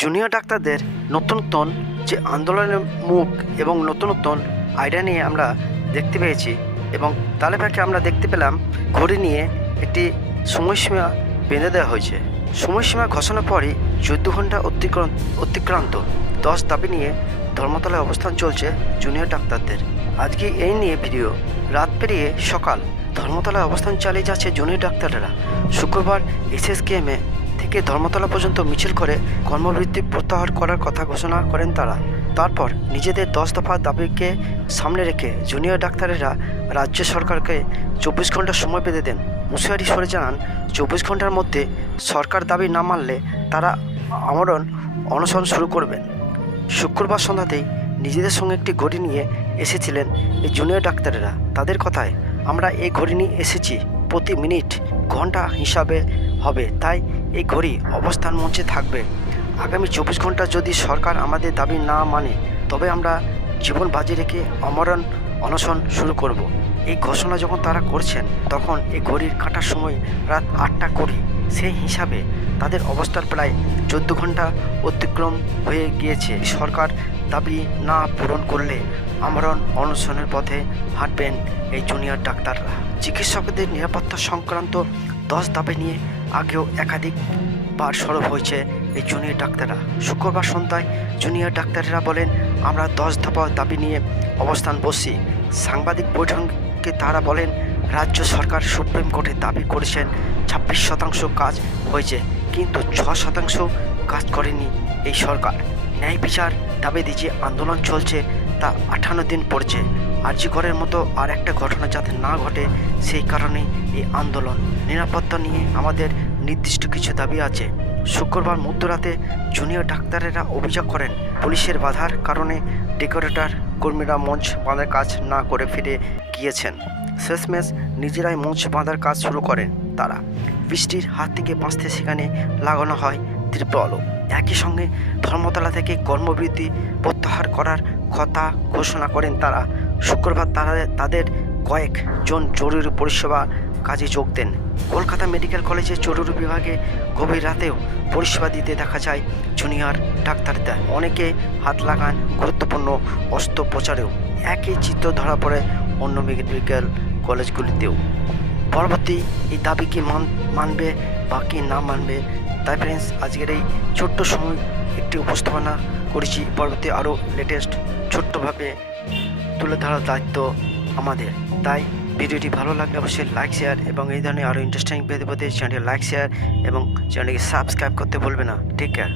Junior ডাক্তারদের নতুন নতুন যে আন্দোলনের মুখ এবং নতুন নতুন আইডিয়া নিয়ে আমরা দেখতে পেয়েছি, এবং তালে পাকে আমরা দেখতে পেলাম ঘড়ি নিয়ে একটি সময়সীমা বেঁধে দেওয়া হয়েছে। সময়সীমা ঘোষণার পরই 14 ঘন্টা অতিক্রান্ত 10 দাবি নিয়ে ধর্মতলায় অবস্থান চলছে জুনিয়র ডাক্তারদের। আজকে এই নিয়ে ভিডিও। রাত পেরিয়ে সকাল, ধর্মতলায় অবস্থান চালিয়ে যাচ্ছে জুনিয়র ডাক্তাররা। শুক্রবার এসএসকেএমে থেকে ধর্মতলা পর্যন্ত মিছিল করে কর্মবৃত্তি প্রত্যাহার করার কথা ঘোষণা করেন তারা। তারপর নিজেদের 10 দফা দাবিকে সামনে রেখে জুনিয়র ডাক্তারেরা রাজ্য সরকারকে 24 ঘন্টা সময় বেঁধে দেন। মুশারফ সরে জানান, 24 ঘন্টার মধ্যে সরকার দাবি না মানলে তারা আমরণ অনশন শুরু করবেন। শুক্রবার সন্ধ্যাতেই নিজেদের সঙ্গে একটি ঘড়ি নিয়ে এসেছিলেন এই জুনিয়র ডাক্তারেরা। তাদের কথায়, আমরা এই ঘড়ি নিয়ে এসেছি, প্রতি মিনিট ঘন্টা হিসাবে হবে, তাই এই ঘড়ি অবস্থান মঞ্চে থাকবে। আগামী 24 ঘন্টা যদি সরকার আমাদের দাবি না মানে তবে আমরা জীবন বাজি রেখে আমরণ অনশন শুরু করব। এই ঘোষণা যখন তারা করছেন তখন এই ঘড়ির কাঁটার সময় রাত 8টা 20। সেই হিসাবে তাদের অবস্থার প্রায় 14 ঘন্টা অতিক্রম হয়ে গিয়েছে। সরকার দাবি না পূরণ করলে আমরণ অনশনের পথে হাঁটবেন এই জুনিয়র ডাক্তাররা। চিকিৎসকদের নিরাপত্তা সংক্রান্ত 10 দাবি নিয়ে আগেও একাধিকবার সরব হয়েছে এই জুনিয়র ডাক্তাররা। শুক্রবার সন্ধ্যায় জুনিয়র ডাক্তাররা বলেন, আমরা 10 দফা দাবি নিয়ে অবস্থান বসছি। সাংবাদিক বৈঠকে তারা বলেন, রাজ্য সরকার সুপ্রিম কোর্টে দাবি করেছেন 26% কাজ হয়েছে, কিন্তু 6% কাজ করেনি এই সরকার। ন্যায় বিচার দাবি দিয়ে যে আন্দোলন চলছে তা 58 দিন পড়ছে। আরজি করের মতো আর একটা ঘটনা যাতে না ঘটে সেই কারণে এই আন্দোলন। নিরাপত্তা নিয়ে আমাদের নির্দিষ্ট কিছু দাবি আছে। শুক্রবার মধ্যরাতে জুনিয়র ডাক্তারেরা অভিযোগ করেন, পুলিশের বাধার কারণে ডেকোরেটর কর্মীরা মঞ্চ বাঁধার কাজ না করে ফিরে গিয়েছেন। শেষমেশ নিজেরাই মঞ্চ বাঁধার কাজ শুরু করেন তারা। বৃষ্টির হাত থেকে বাঁচতে সেখানে লাগানো হয় ত্রিপলও। একই সঙ্গে ধর্মতলা থেকে কর্মবৃত্তি প্রত্যাহার করার কথা ঘোষণা করেন তারা। শুক্রবার তাদের কয়েকজন জরুরি পরিষেবা কাজে যোগ দেন। কলকাতা মেডিকেল কলেজের জরুরি বিভাগে গভীর রাতেও পরিষেবা দিতে দেখা যায় জুনিয়র ডাক্তারদের। অনেকে হাত লাগান গুরুত্বপূর্ণ অস্ত্রোপচারেও। একই চিত্র ধরা পড়ে অন্য মেডিকেল কলেজগুলিতেও। পরবর্তী এই দাবি কি মানবে বা কি না মানবে, তাই ফ্রেন্ডস আজকের এই ছোট্ট সময় একটি উপস্থাপনা করেছি। পরবর্তী আরও লেটেস্ট ছোট্টভাবে তুলে ধরার দায়িত্ব আমাদের। তাই ভিডিওটি ভালো লাগলে অবশ্যই লাইক শেয়ার, এবং এই ধরনের আরও ইন্টারেস্টিং পেতে চ্যানেলটি লাইক শেয়ার এবং চ্যানেলটিকে সাবস্ক্রাইব করতে ভুলবে না। Take care.